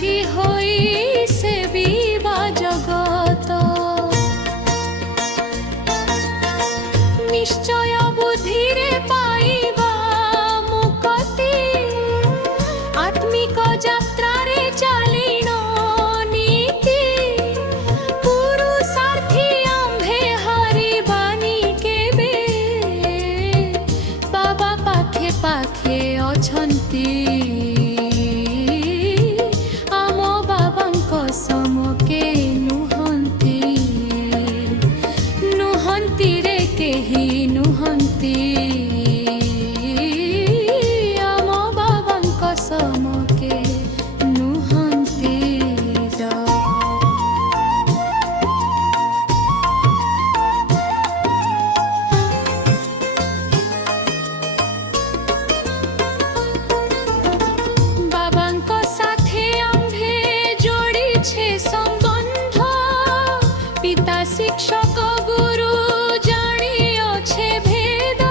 ପୂଜାରୀ ହୋଇ ସେବିବା ଜଗତ। ନିଶ୍ଚୟ ବୁଦ୍ଧିରେ ପାଇବା ମୁକ୍ତି, ଆତ୍ମିକ ଯାତ୍ରାରେ ଚାଲିଣ ନୀତି। ପୁରୁଷାର୍ଥୀ ଆମ୍ଭେ ହାରିବାନି କେବେ, ବାବା ପାଖେ ପାଖେ ଅଛନ୍ତି। ଆମ ବାବାଙ୍କ ସମକେ ନୁହନ୍ତି, ନୁହନ୍ତି ରେ କେହି ନୁହନ୍ତି। ଆମ ବାବାଙ୍କ ସମକେ ନୁହନ୍ତି ର। ବାବାଙ୍କ ସାଥେ ଆମ୍ଭେ ଯୋଡ଼ିଛେ ସମ୍ବନ୍ଧ। ପିତା ଶିକ୍ଷକ ଗୁରୁ ଜାଣିଅଛେ ଭେଦ।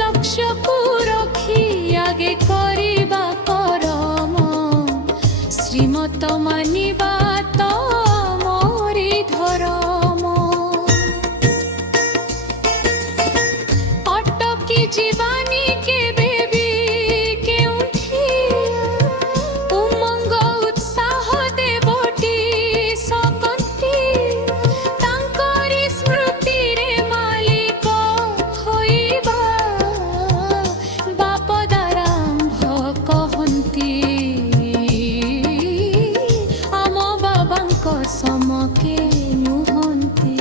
ଲକ୍ଷ୍ୟକୁ ରଖି ଆଗେ କରିବା କରମ, ଶ୍ରୀମତ ମାନିବା ତ ମୋରି ଧରମ। ଅଟକି ଯିବାନି କେବେ ବି କେଉଁଠି, ଉମଙ୍ଗ ଉତ୍ସାହ ଦେବଟି ସକନ୍ତି। ତାଙ୍କରି ସ୍ମୃତିରେ ମାଲିକ ହୋଇବା, ବାପ ଦାରାମ୍ଭ କହନ୍ତି। ଆମ ବାବାଙ୍କ ସମକେ ନୁହନ୍ତି।